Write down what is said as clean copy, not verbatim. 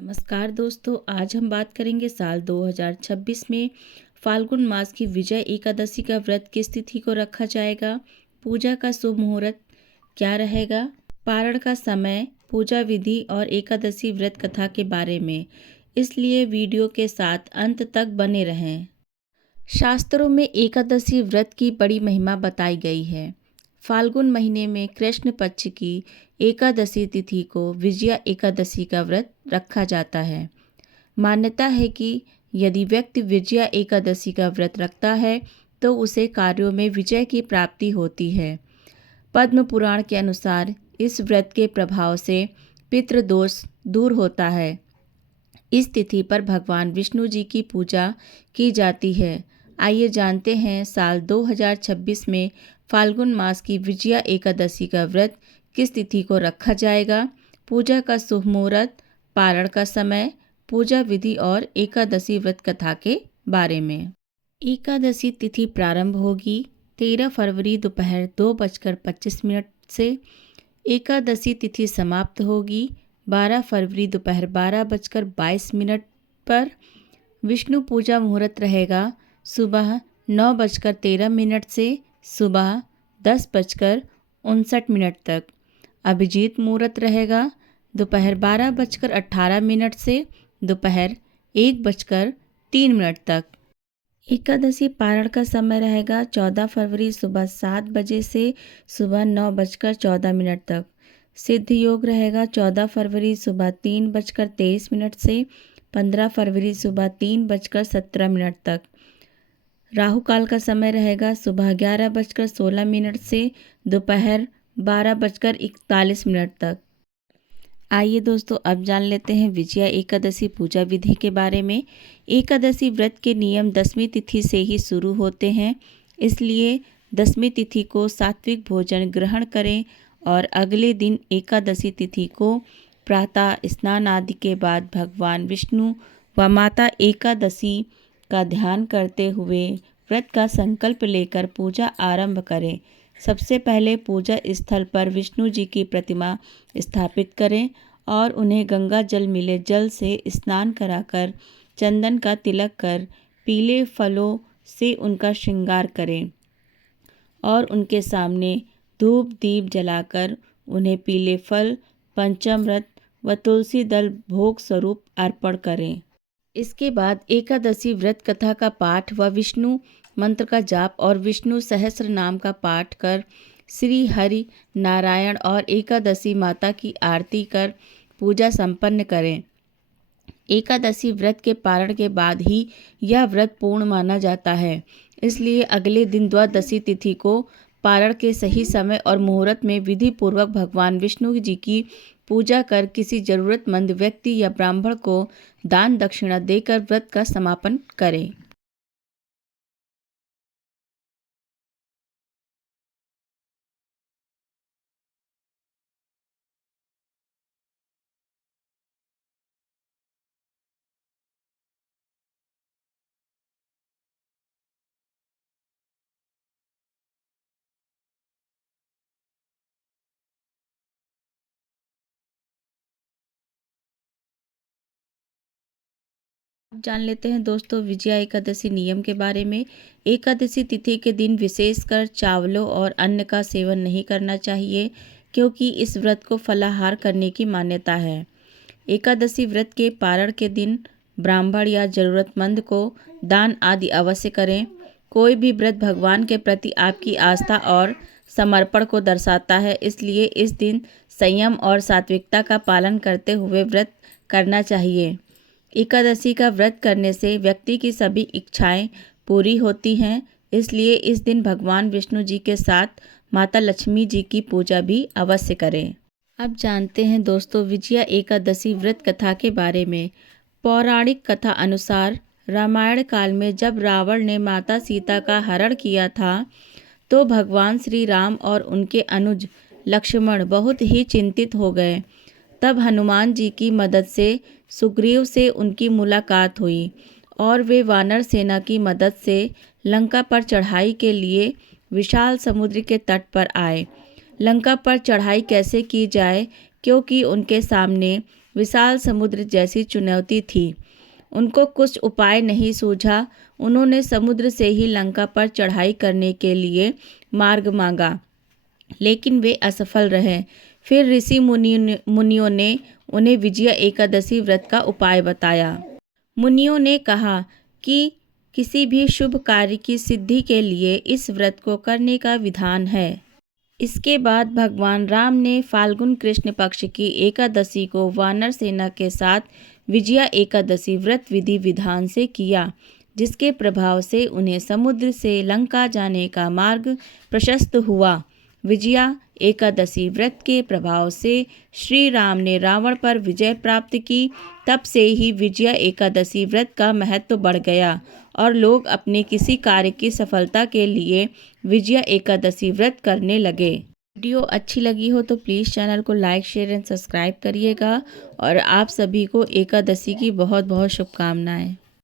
नमस्कार दोस्तों, आज हम बात करेंगे साल 2026 में फाल्गुन मास की विजय एकादशी का व्रत किस तिथि को रखा जाएगा, पूजा का शुभ मुहूर्त क्या रहेगा, पारण का समय, पूजा विधि और एकादशी व्रत कथा के बारे में। इसलिए वीडियो के साथ अंत तक बने रहें। शास्त्रों में एकादशी व्रत की बड़ी महिमा बताई गई है। फाल्गुन महीने में कृष्ण पक्ष की एकादशी तिथि को विजया एकादशी का व्रत रखा जाता है। मान्यता है कि यदि व्यक्ति विजया एकादशी का व्रत रखता है तो उसे कार्यों में विजय की प्राप्ति होती है। पद्म पुराण के अनुसार इस व्रत के प्रभाव से पितृदोष दूर होता है। इस तिथि पर भगवान विष्णु जी की पूजा की जाती है। आइए जानते हैं साल 2026 में फाल्गुन मास की विजया एकादशी का व्रत किस तिथि को रखा जाएगा, पूजा का शुभ मुहूर्त, पारण का समय, पूजा विधि और एकादशी व्रत कथा के बारे में। एकादशी तिथि प्रारंभ होगी 13 फरवरी दोपहर 2:25 से। एकादशी तिथि समाप्त होगी 12 फरवरी दोपहर 12:22 पर। विष्णु पूजा मुहूर्त रहेगा सुबह 9:13 से सुबह 10:59 तक। अभिजीत मुहूर्त रहेगा दोपहर 12:18 से दोपहर 1:03 तक। एकादशी पारण का समय रहेगा 14 फरवरी सुबह 7 बजे से सुबह 9:14 तक। सिद्ध योग रहेगा 14 फरवरी सुबह 3:23 से 15 फरवरी सुबह 3:17 तक। राहु काल का समय रहेगा सुबह 11:16 से दोपहर 12:41 तक। आइए दोस्तों, अब जान लेते हैं विजया एकादशी पूजा विधि के बारे में। एकादशी व्रत के नियम 10वीं तिथि से ही शुरू होते हैं, इसलिए 10वीं तिथि को सात्विक भोजन ग्रहण करें और अगले दिन एकादशी तिथि को प्रातः स्नान आदि के बाद भगवान विष्णु व माता एकादशी का ध्यान करते हुए व्रत का संकल्प लेकर पूजा आरंभ करें। सबसे पहले पूजा स्थल पर विष्णु जी की प्रतिमा स्थापित करें और उन्हें गंगा जल मिले जल से स्नान कराकर चंदन का तिलक कर पीले फलों से उनका श्रृंगार करें और उनके सामने धूप दीप जलाकर उन्हें पीले फल, पंचामृत व तुलसी दल भोग स्वरूप अर्पण करें। इसके बाद एकादशी व्रत कथा का पाठ व विष्णु मंत्र का जाप और विष्णु सहस्त्र नाम का पाठ कर श्री हरि नारायण और एकादशी माता की आरती कर पूजा संपन्न करें। एकादशी व्रत के पारण के बाद ही यह व्रत पूर्ण माना जाता है, इसलिए अगले दिन द्वादशी तिथि को पारण के सही समय और मुहूर्त में विधि पूर्वक भगवान विष्णु जी की पूजा कर किसी जरूरतमंद व्यक्ति या ब्राह्मण को दान दक्षिणा देकर व्रत का समापन करें। अब जान लेते हैं दोस्तों विजया एकादशी नियम के बारे में। एकादशी तिथि के दिन विशेषकर चावलों और अन्न का सेवन नहीं करना चाहिए, क्योंकि इस व्रत को फलाहार करने की मान्यता है। एकादशी व्रत के पारण के दिन ब्राह्मण या जरूरतमंद को दान आदि अवश्य करें। कोई भी व्रत भगवान के प्रति आपकी आस्था और समर्पण को दर्शाता है, इसलिए इस दिन संयम और सात्विकता का पालन करते हुए व्रत करना चाहिए। एकादशी का व्रत करने से व्यक्ति की सभी इच्छाएं पूरी होती हैं, इसलिए इस दिन भगवान विष्णु जी के साथ माता लक्ष्मी जी की पूजा भी अवश्य करें। अब जानते हैं दोस्तों विजया एकादशी व्रत कथा के बारे में। पौराणिक कथा अनुसार रामायण काल में जब रावण ने माता सीता का हरण किया था तो भगवान श्री राम और उनके अनुज लक्ष्मण बहुत ही चिंतित हो गए। तब हनुमान जी की मदद से सुग्रीव से उनकी मुलाकात हुई और वे वानर सेना की मदद से लंका पर चढ़ाई के लिए विशाल समुद्र के तट पर आए। लंका पर चढ़ाई कैसे की जाए, क्योंकि उनके सामने विशाल समुद्र जैसी चुनौती थी। उनको कुछ उपाय नहीं सूझा। उन्होंने समुद्र से ही लंका पर चढ़ाई करने के लिए मार्ग मांगा, लेकिन वे असफल रहे। फिर ऋषि मुनियों ने उन्हें विजया एकादशी व्रत का उपाय बताया। मुनियों ने कहा कि किसी भी शुभ कार्य की सिद्धि के लिए इस व्रत को करने का विधान है। इसके बाद भगवान राम ने फाल्गुन कृष्ण पक्ष की एकादशी को वानर सेना के साथ विजया एकादशी व्रत विधि विधान से किया, जिसके प्रभाव से उन्हें समुद्र से लंका जाने का मार्ग प्रशस्त हुआ। विजया एकादशी व्रत के प्रभाव से श्री राम ने रावण पर विजय प्राप्त की। तब से ही विजया एकादशी व्रत का महत्व बढ़ गया और लोग अपने किसी कार्य की सफलता के लिए विजया एकादशी व्रत करने लगे। वीडियो अच्छी लगी हो तो प्लीज़ चैनल को लाइक, शेयर एंड सब्सक्राइब करिएगा और आप सभी को एकादशी की बहुत बहुत शुभकामनाएं।